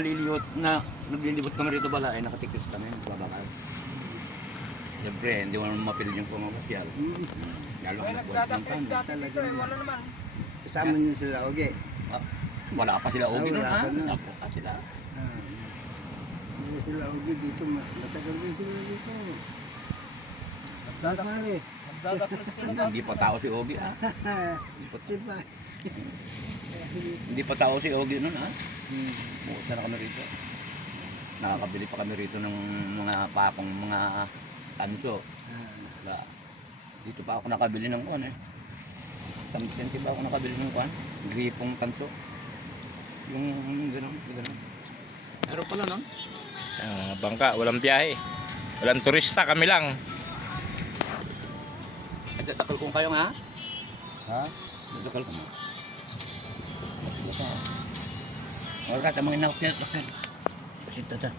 naliliyot na naglilibot kami rito bala ay nakatikis kami nagbabakal. Siyempre, hindi mo naman mapilin yung pumamasyal. Lalo Ay, ang nagdadakis dati dito eh, wala naman. Kasama niyo sila, okay. Wala pa sila Ogie nun wala ha? pa nun. Wala pa sila. Hindi sila okay dito, matagal din sila dito. Pare. Nagdadakis sila. Hindi pa tao si Ogie ha? Sipa. Hindi pa tao si Ogie nun ha? Bukas na kami rito. Nakakabili pa kami rito ng mga pakong mga tanso. Wala. Dito pa ako nakabili ng kuwan eh. Senti ba ako nakabili ng kuwan? Gripong tanso. Yung gano'n, gano'n. Pero pala nun. Bangka, walang biyahe. Walang turista, kami lang. Takal kong kayo nga. Ha? Takal ko mo. Wala ka, tamang inakit. Kasi tata.